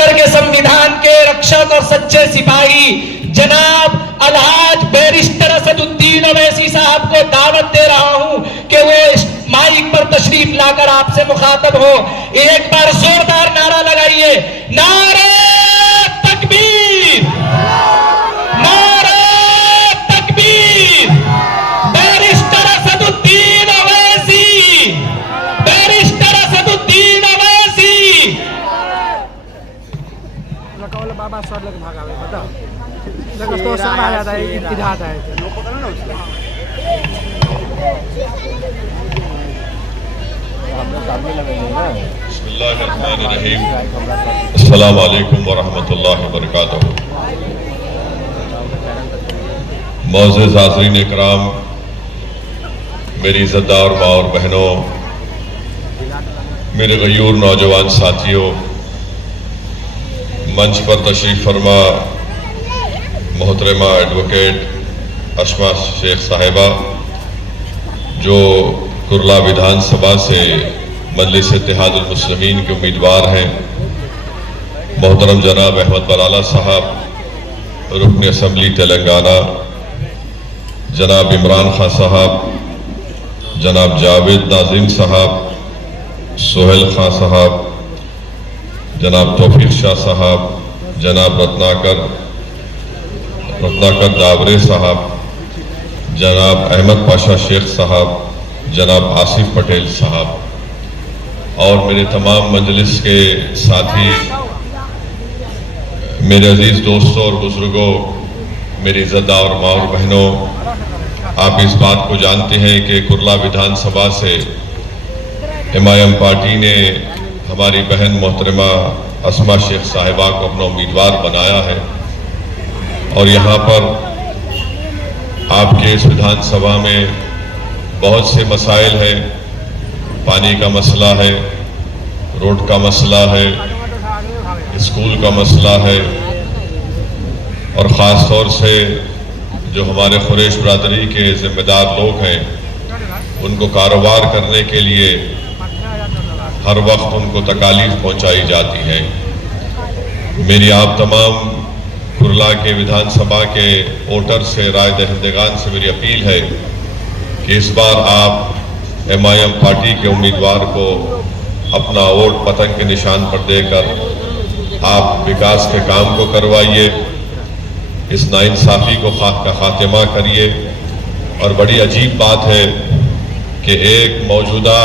امبیڈکر کے سمویدھان کے رکشک اور سچے سپاہی جناب الحاج بیرسٹر اسد الدین اویسی صاحب کو دعوت دے رہا ہوں کہ وہ مائک پر تشریف لا کر آپ سے مخاطب ہو. ایک بار زوردار نعرہ لگائیے، نعرہ تکبیر، نعرہ تکبیر. بیرسٹر اسد الدین اویسی، بیرسٹر اسد الدین اویسی. بابا سر لگ بھاگا ہوئے بتا لگا تو سب آ جاتا ہے ابتدا آتا ہے. بسم اللہ الرحمن الرحیم. السلام علیکم ورحمۃ اللہ وبرکاتہ. معزز حاضرین اکرام، میری عزتدار ماں اور بہنوں، میرے غیور نوجوان ساتھیوں، منچ پر تشریف فرما محترمہ ایڈوکیٹ اسما شیخ صاحبہ جو کرلا ودھان سبھا سے مجلس اتحاد المسلمین کے امیدوار ہیں، محترم جناب احمد بلالہ صاحب رکن اسمبلی تلنگانہ، جناب عمران خان صاحب، جناب جاوید ناظم صاحب، سہیل خان صاحب، جناب توفیق شاہ صاحب، جناب رتناکر داورے صاحب، جناب احمد پاشا شیخ صاحب، جناب آصف پٹیل صاحب اور میرے تمام مجلس کے ساتھی، میرے عزیز دوستوں اور بزرگوں، میری عزتدار ماں اور بہنوں، آپ اس بات کو جانتے ہیں کہ کرلا ودھان سبھا سے MIM پارٹی نے ہماری بہن محترمہ اسما شیخ صاحبہ کو اپنا امیدوار بنایا ہے اور یہاں پر آپ کے اس ودھان سبھا میں بہت سے مسائل ہیں. پانی کا مسئلہ ہے، روڈ کا مسئلہ ہے، اسکول کا مسئلہ ہے اور خاص طور سے جو ہمارے قریش برادری کے ذمہ دار لوگ ہیں ان کو کاروبار کرنے کے لیے ہر وقت ان کو تکالیف پہنچائی جاتی ہے. میری آپ تمام کرلا کے ودھان سبھا کے ووٹر سے، رائے دہندگان سے میری اپیل ہے کہ اس بار آپ MIM پارٹی کے امیدوار کو اپنا ووٹ پتنگ کے نشان پر دے کر آپ وکاس کے کام کو کروائیے، اس ناانصافی کو کا خاتمہ کریے. اور بڑی عجیب بات ہے کہ ایک موجودہ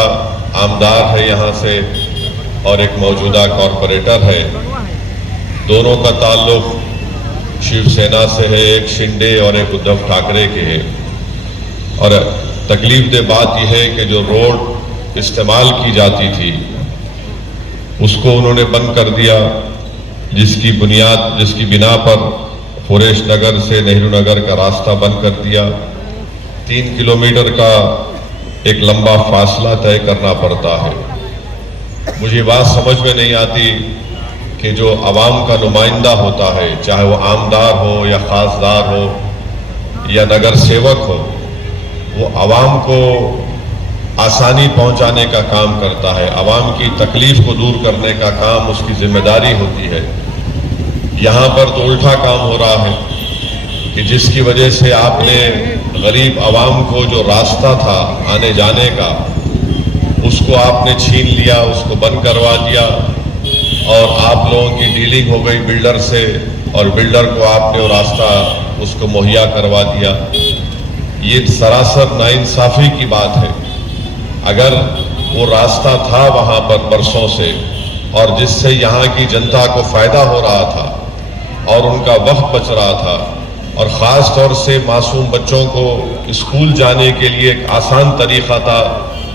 عامدار ہے یہاں سے اور ایک موجودہ کارپوریٹر ہے، دونوں کا تعلق شیو سینا سے ہے، ایک شنڈے اور ایک ادھو ٹھاکرے کے ہے. اور تکلیف دہ بات یہ ہے کہ جو روڈ استعمال کی جاتی تھی اس کو انہوں نے بند کر دیا، جس کی بنا پر قریش نگر سے نہرو نگر کا راستہ بند کر دیا. 3 کلومیٹر کا ایک لمبا فاصلہ طے کرنا پڑتا ہے. مجھے بات سمجھ میں نہیں آتی کہ جو عوام کا نمائندہ ہوتا ہے، چاہے وہ عامدار ہو یا خاصدار ہو یا نگر سیوک ہو، وہ عوام کو آسانی پہنچانے کا کام کرتا ہے، عوام کی تکلیف کو دور کرنے کا کام اس کی ذمہ داری ہوتی ہے. یہاں پر تو الٹا کام ہو رہا ہے کہ جس کی وجہ سے آپ نے غریب عوام کو جو راستہ تھا آنے جانے کا اس کو آپ نے چھین لیا، اس کو بند کروا دیا اور آپ لوگوں کی ڈیلنگ ہو گئی بلڈر سے اور بلڈر کو آپ نے وہ راستہ اس کو مہیا کروا دیا. یہ سراسر ناانصافی کی بات ہے. اگر وہ راستہ تھا وہاں پر برسوں سے اور جس سے یہاں کی جنتا کو فائدہ ہو رہا تھا اور ان کا وقت بچ رہا تھا اور خاص طور سے معصوم بچوں کو اسکول جانے کے لیے ایک آسان طریقہ تھا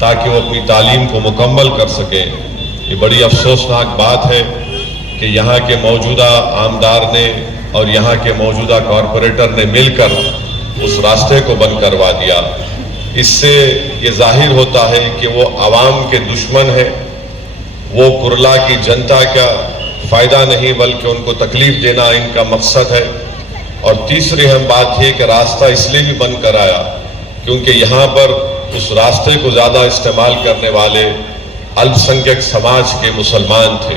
تاکہ وہ اپنی تعلیم کو مکمل کر سکیں، یہ بڑی افسوسناک بات ہے کہ یہاں کے موجودہ عامدار نے اور یہاں کے موجودہ کارپوریٹر نے مل کر اس راستے کو بند کروا دیا. اس سے یہ ظاہر ہوتا ہے کہ وہ عوام کے دشمن ہیں، وہ کرلا کی جنتا کا فائدہ نہیں بلکہ ان کو تکلیف دینا ان کا مقصد ہے. اور تیسری اہم بات یہ کہ راستہ اس لیے بھی بند کرایا کیونکہ یہاں پر اس راستے کو زیادہ استعمال کرنے والے الپ سنکھیک سماج کے مسلمان تھے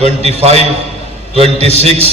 25, 26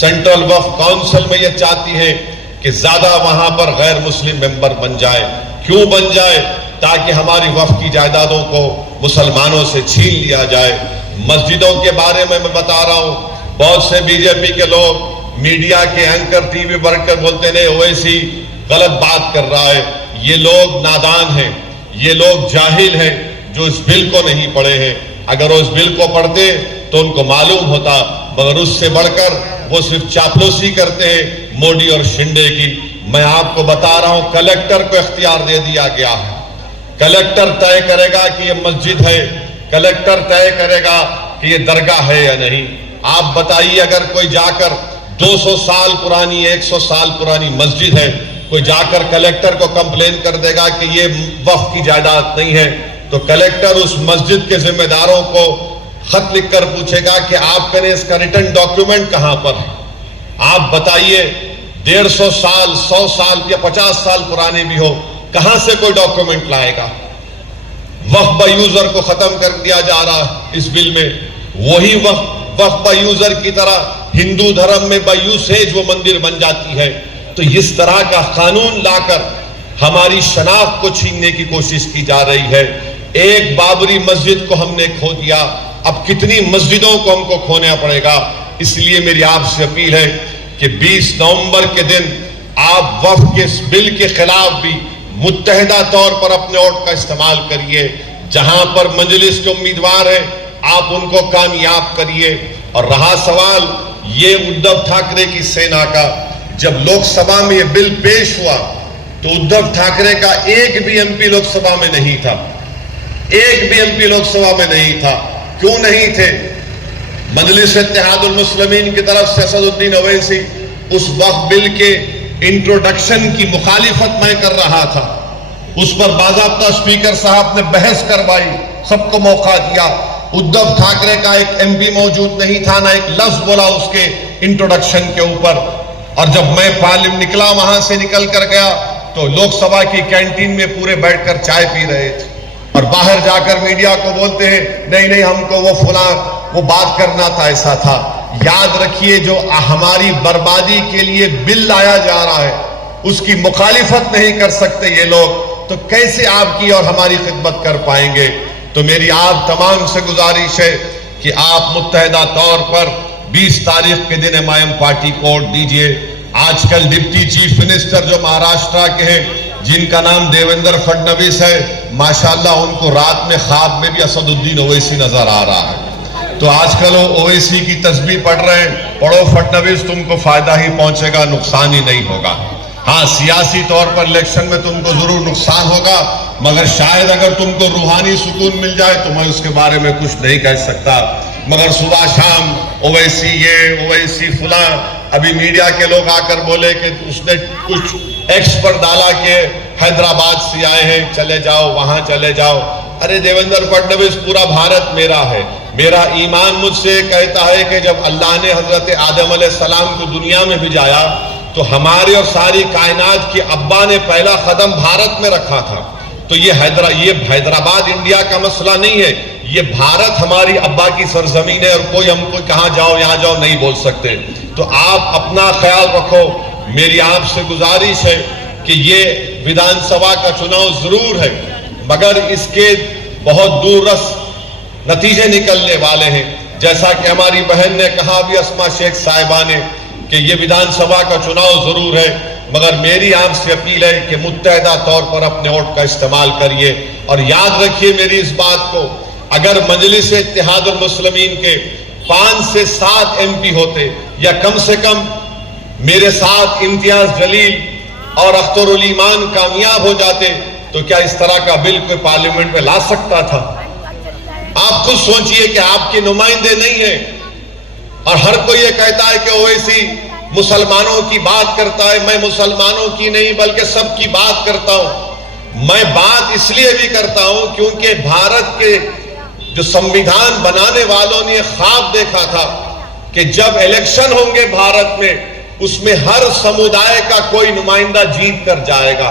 سینٹرل وقف کونسل میں یہ چاہتی ہے کہ زیادہ وہاں پر غیر مسلم ممبر بن جائے. کیوں بن جائے؟ تاکہ ہماری وقف کی جائیدادوں کو مسلمانوں سے چھین لیا جائے. مسجدوں کے بارے میں بتا رہا ہوں, بہت سے بی جے پی کے لوگ میڈیا کے اینکر ٹی وی پر کر بولتے ہیں اویسی غلط بات کر رہا ہے. یہ لوگ نادان ہیں, یہ لوگ جاہل ہیں جو اس بل کو نہیں پڑھے ہیں. اگر وہ اس بل کو پڑھتے تو ان کو معلوم ہوتا, مگر اس سے بڑھ کر وہ صرف چاپلوسی کرتے ہیں مودی اور شنڈے کی. میں آپ کو بتا رہا ہوں کلیکٹر کو اختیار دے دیا گیا ہے. کلیکٹر طے کرے گا کہ یہ مسجد ہے, کلیکٹر طے کرے گا کہ یہ درگاہ ہے یا نہیں. آپ بتائیے اگر کوئی جا کر 200 سال پرانی 100 سال پرانی مسجد ہے, کوئی جا کر کلیکٹر کو کمپلین کر دے گا کہ یہ وقف کی جائیداد نہیں ہے, تو کلیکٹر اس مسجد کے ذمہ داروں کو خط لکھ کر پوچھے گا کہ آپ کے اس کا ریٹن ڈاکیومنٹ کہاں پر ہے. آپ بتائیے 150 سال 100 سال یا 50 سال پرانے بھی ہو, کہاں سے کوئی ڈاکیومنٹ لائے گا؟ وقف بائی یوزر کو ختم کر دیا جا رہا ہے اس بل میں. وہی وقف بائی یوزر کی طرح ہندو دھرم میں بائی یوسیج وہ مندر بن جاتی ہے. تو اس طرح کا قانون لا کر ہماری شناخت کو چھیننے کی کوشش کی جا رہی ہے. ایک بابری مسجد کو ہم نے کھو دیا, اب کتنی مسجدوں کو ہم کو کھونا پڑے گا. اس لیے میری آپ سے اپیل ہے کہ 20 نومبر کے دن آپ وقف کے اس بل کے خلاف بھی متحدہ طور پر اپنے ووٹ کا استعمال کریے. جہاں پر مجلس کے امیدوار ہیں آپ ان کو کامیاب کریے. اور رہا سوال یہ ادھو ٹھاکرے کی سینا کا, جب لوک سبھا میں یہ بل پیش ہوا تو ادھو ٹھاکرے کا ایک بھی ایم پی لوک سبھا میں نہیں تھا, ایک بھی ایم پی لوک سبھا میں نہیں تھا. کیوں نہیں تھے؟ مجلس اتحاد المسلمین کی طرف سے اسد الدین اویسی اس وقف بل کے انٹروڈکشن کی مخالفت میں کر رہا تھا. اس پر باضابطہ اسپیکر صاحب نے بحث کروائی, سب کو موقع دیا. ادھو ٹھاکرے کا ایک ایم پی موجود نہیں تھا, نہ ایک لفظ بولا اس کے انٹروڈکشن کے اوپر. اور جب میں پارلیمنٹ نکلا, وہاں سے نکل کر گیا تو لوک سبھا کی کینٹین میں پورے بیٹھ کر چائے پی رہے تھے, اور باہر جا کر میڈیا کو بولتے ہیں نہیں ہم کو وہ فلاں وہ بات کرنا تھا, ایسا تھا. یاد رکھیے جو ہماری بربادی کے لیے بل لایا جا رہا ہے اس کی مخالفت نہیں کر سکتے یہ لوگ, تو کیسے آپ کی اور ہماری خدمت کر پائیں گے؟ تو میری آپ تمام سے گزارش ہے کہ آپ متحدہ طور پر 20 تاریخ کے دن ایم آئی ایم پارٹی کو ووٹ دیجیے. آج کل ڈپٹی چیف منسٹر جو مہاراشٹرا کے ہیں جن کا نام دیویندر فڈنویس ہے, ماشاءاللہ ان کو رات میں خواب میں بھی اسد الدین اویسی نظر آ رہا ہے. تو آج کل وہ اویسی کی تسبیح پڑھ رہے ہیں, پڑھو فڈنویس, تم کو فائدہ ہی پہنچے گا, نقصان ہی نہیں ہوگا. ہاں سیاسی طور پر الیکشن میں تم کو ضرور نقصان ہوگا, مگر شاید اگر تم کو روحانی سکون مل جائے تو میں اس کے بارے میں کچھ نہیں کہہ سکتا. مگر صبح شام اویسی یہ اویسی فلاں, ابھی میڈیا کے لوگ آ کر بولے کہ اس نے کچھ ایکس پر ڈالا کہ حیدرآباد سے آئے ہیں, چلے جاؤ وہاں چلے جاؤ. ارے دیویندر فڈنویس, پورا بھارت میرا ہے. میرا ایمان مجھ سے کہتا ہے کہ جب اللہ نے حضرت آدم علیہ السلام کو دنیا میں بھیجایا تو ہمارے اور ساری کائنات کی ابا نے پہلا قدم بھارت میں رکھا تھا. تو یہ حیدرآباد انڈیا کا مسئلہ نہیں ہے, یہ بھارت ہماری ابا کی سرزمین ہے, اور کوئی ہم کو کہاں جاؤ یہاں جاؤ نہیں بول سکتے. تو آپ اپنا خیال رکھو. میری آپ سے گزارش ہے کہ یہ ودھان سبھا کا چناؤ ضرور ہے, مگر اس کے بہت دور رس نتیجے نکلنے والے ہیں. جیسا کہ ہماری بہن نے کہا بھی, اسما شیخ صاحبہ نے, کہ یہ ودھان سبھا کا چناؤ ضرور ہے, مگر میری آپ سے اپیل ہے کہ متحدہ طور پر اپنے ووٹ کا استعمال کریے. اور یاد رکھیے میری اس بات کو, اگر مجلس اتحاد المسلمین کے 5 سے 7 ایم پی ہوتے, یا کم سے کم میرے ساتھ امتیاز جلیل اور اختر الایمان کامیاب ہو جاتے, تو کیا اس طرح کا بل کوئی پارلیمنٹ میں لا سکتا تھا؟ آپ خود سوچئے کہ آپ کے نمائندے نہیں ہیں, اور ہر کوئی یہ کہتا ہے کہ اویسی مسلمانوں کی بات کرتا ہے. میں مسلمانوں کی نہیں بلکہ سب کی بات کرتا ہوں. میں بات اس لیے بھی کرتا ہوں کیونکہ بھارت کے جو سمویدھان بنانے والوں نے خواب دیکھا تھا کہ جب الیکشن ہوں گے بھارت میں, اس میں ہر سمودائے کا کوئی نمائندہ جیت کر جائے گا.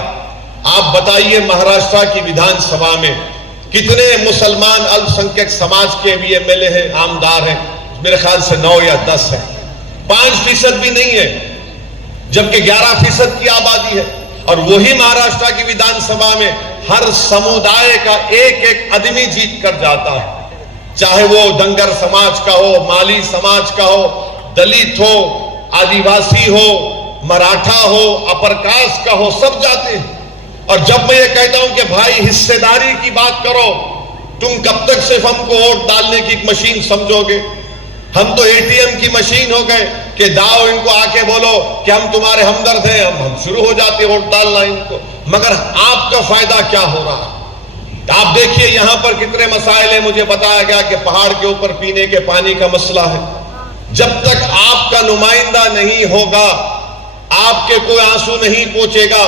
آپ بتائیے مہاراشٹرا کی ودھان سبھا میں کتنے مسلمان الپ سنکھیک سماج کے بھی ایم ایل اے ہیں, عامدار ہیں؟ میرے خیال سے 9 یا 10 ہیں. 5% بھی نہیں ہے، جبکہ 11% کی آبادی ہے. اور وہی مہاراشٹر کی ودھان سبھا میں ہر سمودائے کا ایک ایک آدمی جیت کر جاتا ہے، چاہے وہ دنگر سماج کا ہو، مالی سماج کا ہو، دلت ہو، آدیواسی ہو، مراٹھا ہو، اپر کاسٹ کا ہو، سب جاتے ہیں. اور جب میں یہ کہتا ہوں کہ بھائی حصے داری کی بات کرو، تم کب تک صرف ہم کو ووٹ ڈالنے کی ایک مشین سمجھو گے؟ ہم تو اے ٹی ایم کی مشین ہو گئے کہ داؤ ان کو آ کے بولو کہ ہم تمہارے ہمدرد ہیں، ہم شروع ہو جاتے ووٹ ڈالنا ان کو. مگر آپ کا فائدہ کیا ہو رہا؟ آپ دیکھیے یہاں پر کتنے مسائل ہیں. مجھے بتایا گیا کہ پہاڑ کے اوپر پینے کے پانی کا مسئلہ ہے. جب تک آپ کا نمائندہ نہیں ہوگا، آپ کے کوئی آنسو نہیں پوچھے گا.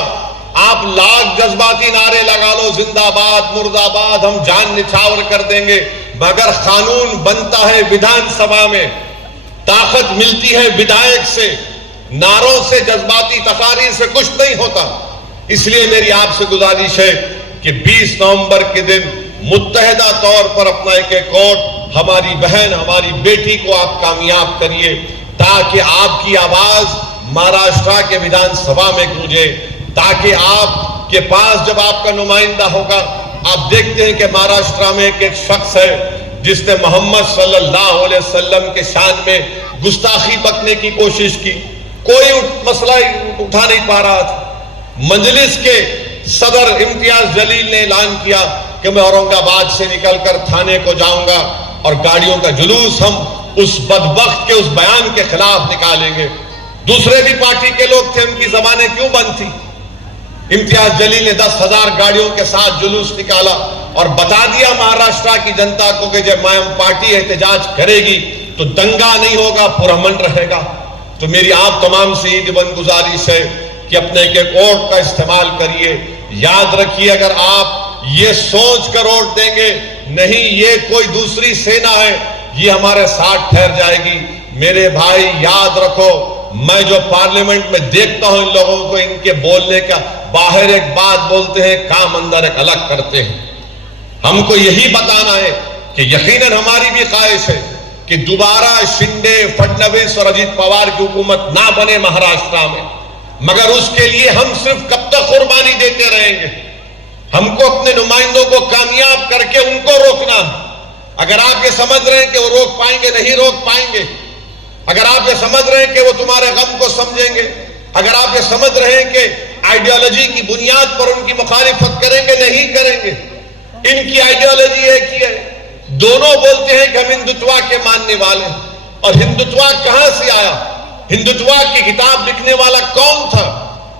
آپ لاکھ جذباتی نعرے لگا لو، زندہ باد، مرد آباد، ہم جان نچھاور کر دیں گے، مگر قانون بنتا ہے ودھان سبھا میں. طاقت ملتی ہے ودھائک سے، نعروں سے، جذباتی تقاریر سے کچھ نہیں ہوتا. اس لیے میری آپ سے گزارش ہے کہ 20 نومبر کے دن متحدہ طور پر اپنا ایک ایک ووٹ ہماری بہن، ہماری بیٹی کو آپ کامیاب کریے، تاکہ آپ کی آواز مہاراشٹر کے ودھان سبھا میں گونجے، تاکہ آپ کے پاس جب آپ کا نمائندہ ہوگا. آپ دیکھتے ہیں کہ مہاراشٹر میں ایک شخص ہے جس نے محمد صلی اللہ علیہ وسلم کے شان میں گستاخی بکنے کی کوشش کی، کوئی مسئلہ اٹھا نہیں پا رہا تھا. مجلس کے صدر امتیاز جلیل نے اعلان کیا کہ میں اورنگ آباد سے نکل کر تھانے کو جاؤں گا اور گاڑیوں کا جلوس ہم اس بدبخت کے اس بیان کے خلاف نکالیں گے. دوسرے بھی پارٹی کے لوگ تھے، ان کی زبانیں کیوں بند تھی؟ امتیاز جلیل نے 10,000 گاڑیوں کے ساتھ جلوس نکالا اور بتا دیا مہاراشٹر کی جنتا کو کہ جب مائم پارٹی احتجاج کرے گی تو دنگا نہیں ہوگا، پرامن رہے گا. تو میری آپ تمام سے یہ بند گزارش ہے کہ اپنے ایک ووٹ کا استعمال کریے. یاد رکھیے، اگر آپ یہ سوچ کر ووٹ دیں گے نہیں یہ کوئی دوسری سینا ہے، یہ ہمارے ساتھ ٹھہر جائے گی. میرے بھائی یاد رکھو، میں جو پارلیمنٹ میں دیکھتا ہوں ان لوگوں کو، ان کے بولنے کا باہر ایک بات بولتے ہیں، کام اندر ایک الگ کرتے ہیں. ہم کو یہی بتانا ہے کہ یقیناً ہماری بھی خواہش ہے کہ دوبارہ شنڈے، فڈنویس اور اجیت پوار کی حکومت نہ بنے مہاراشٹر میں. مگر اس کے لیے ہم صرف کب تک قربانی دیتے رہیں گے؟ ہم کو اپنے نمائندوں کو کامیاب کر کے ان کو روکنا ہے. اگر آپ یہ سمجھ رہے ہیں کہ وہ روک پائیں گے، نہیں روک پائیں گے. اگر آپ یہ سمجھ رہے ہیں کہ وہ تمہارے غم کو سمجھیں گے، اگر آپ یہ سمجھ رہے ہیں کہ آئیڈیالوجی کی بنیاد پر ان کی مخالفت کریں گے، نہیں کریں گے. ان کی آئیڈیالوجی ایک ہی ہے، دونوں بولتے ہیں کہ ہم ہندوتوا کے ماننے والے ہیں. اور ہندوتوا کہاں سے آیا؟ ہندوتوا کی کتاب لکھنے والا کون تھا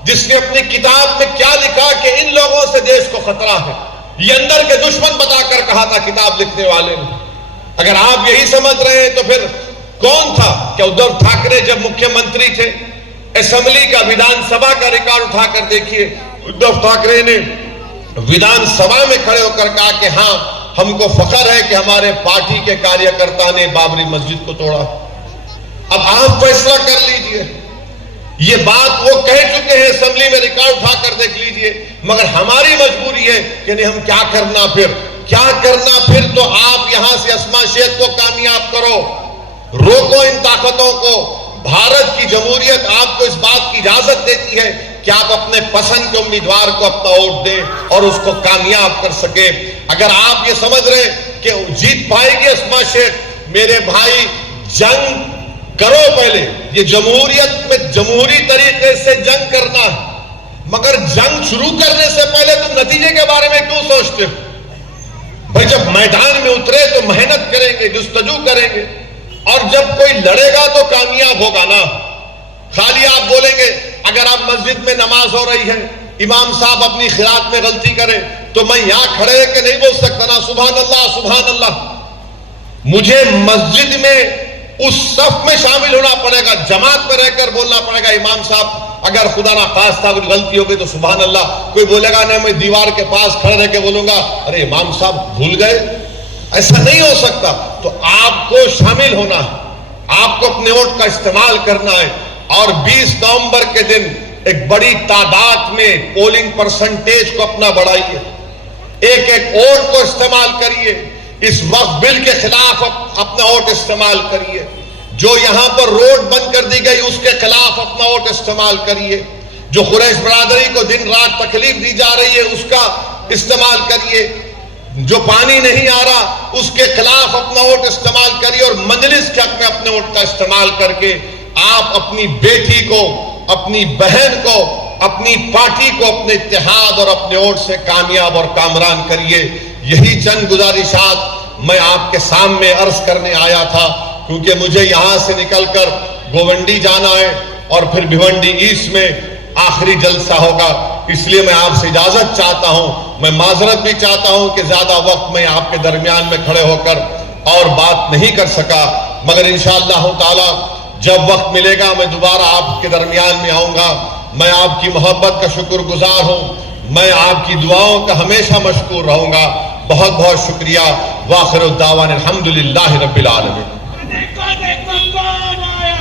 جس نے اپنی کتاب میں کیا لکھا کہ ان لوگوں سے دیش کو خطرہ ہے؟ یہ اندر کے دشمن بتا کر کہا تھا کتاب لکھنے والے نے. اگر آپ یہی سمجھ رہے ہیں تو پھر کون تھا؟ کہ ادھو ٹھاکرے جب مکھیہ منتری تھے، اسمبلی کا، ودھان سبھا کا ریکارڈ اٹھا کر دیکھیے، ادھو ٹھاکرے نے ودھان سبھا میں کھڑے ہو کر کہا کہ ہاں ہم کو فخر ہے کہ ہمارے پارٹی کے کاریہ کرتا نے بابری مسجد کو توڑا. اب آپ فیصلہ کر لیجئے. یہ بات وہ کہہ چکے ہیں اسمبلی میں، ریکارڈ اٹھا کر دیکھ لیجئے. مگر ہماری مجبوری ہے کہ نہیں، ہم کیا کرنا پھر تو آپ یہاں سے اسما شیخ کو کامیاب کرو، روکو ان طاقتوں کو. بھارت کی جمہوریت آپ کو اس بات کی اجازت دیتی ہے کہ آپ اپنے پسند کے امیدوار کو اپنا ووٹ دیں اور اس کو کامیاب کر سکیں. اگر آپ یہ سمجھ رہے ہیں کہ جیت پائے گی اسما شیخ، میرے بھائی جنگ کرو. پہلے یہ جمہوریت میں جمہوری طریقے سے جنگ کرنا ہے، مگر جنگ شروع کرنے سے پہلے تم نتیجے کے بارے میں کیوں سوچتے ہو؟ بھائی جب میدان میں اترے تو محنت کریں گے، جستجو کریں گے، اور جب کوئی لڑے گا تو کامیاب ہوگا نا. خالی آپ بولیں گے، اگر آپ مسجد میں نماز ہو رہی ہے، امام صاحب اپنی قرات میں غلطی کریں تو میں یہاں کھڑے کہ نہیں بول سکتا نا سبحان اللہ سبحان اللہ. مجھے مسجد میں اس صف میں شامل ہونا پڑے گا، جماعت میں رہ کر بولنا پڑے گا. امام صاحب اگر خدا نہ خواستہ کوئی غلطی ہوگی تو سبحان اللہ. کوئی بولے گا نہیں میں دیوار کے پاس کھڑے رہ کے بولوں گا ارے امام صاحب بھول گئے، ایسا نہیں ہو سکتا. تو آپ کو شامل ہونا ہے، آپ کو اپنے ووٹ کا استعمال کرنا ہے. اور 20 نومبر کے دن ایک بڑی تعداد میں پولنگ پرسنٹیج کو اپنا بڑھائیے، ایک ایک ووٹ کو استعمال کریے. اس وقت بل کے خلاف اپنا ووٹ استعمال کریے. جو یہاں پر روڈ بند کر دی گئی اس کے خلاف اپنا ووٹ استعمال کریے، جو قریش برادری کو دن رات تکلیف دی جا رہی ہے اس کا استعمال کریے، جو پانی نہیں آ رہا اس کے خلاف اپنا ووٹ استعمال کریے، اور مجلس کے حق میں اپنے ووٹ کا استعمال کر کے آپ اپنی بیٹی کو، اپنی بہن کو، اپنی پارٹی کو اپنے اتحاد اور اپنے ووٹ سے کامیاب اور کامران کریے۔ یہی چند گزارشات میں آپ کے سامنے عرض کرنے آیا تھا، کیونکہ مجھے یہاں سے نکل کر گوونڈی جانا ہے اور پھر بھیونڈی ایسٹ میں آخری جلسہ ہوگا، اس لیے میں آپ سے اجازت چاہتا ہوں، میں معذرت بھی چاہتا ہوں کہ زیادہ وقت میں آپ کے درمیان میں کھڑے ہو کر اور بات نہیں کر سکا، مگر انشاءاللہ تعالی جب وقت ملے گا میں دوبارہ آپ کے درمیان میں آؤں گا۔ میں آپ کی محبت کا شکر گزار ہوں، میں آپ کی دعاؤں کا ہمیشہ مشکور رہوں گا۔ بہت بہت شکریہ۔ وآخر الدعوان الحمدللہ رب العالمین۔ دیکھو کون آیا،